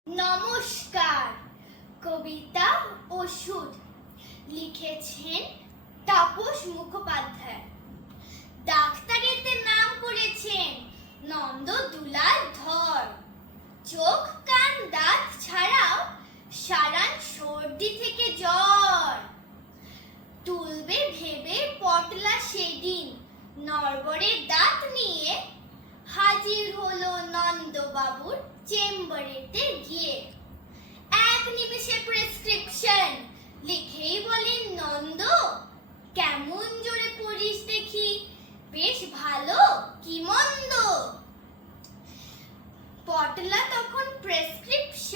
নমস্কার। কবিতা ওষুধ লিখেছেন তাপস মুখোপাধ্যায়। ডাক্তারেতে নাম করেছেন নন্দ দুলাল ধর। চোখ কান দাঁত ছাড়াও সারান সর্দি থেকে জ্বর। তুলবে ভেবে পটলা সেদিন নড়বড়ে দাঁত নিয়ে হাজির হলো নন্দবাবুর চেম্বারেতে গিয়ে। এক নিমেষে প্রেসক্রিপশন লিখেই বলেন, নন্দ কেমন জোরে পড়িস দেখি, বেশ ভালো কি মন্দ। পটলা তখন প্রেসক্রিপশন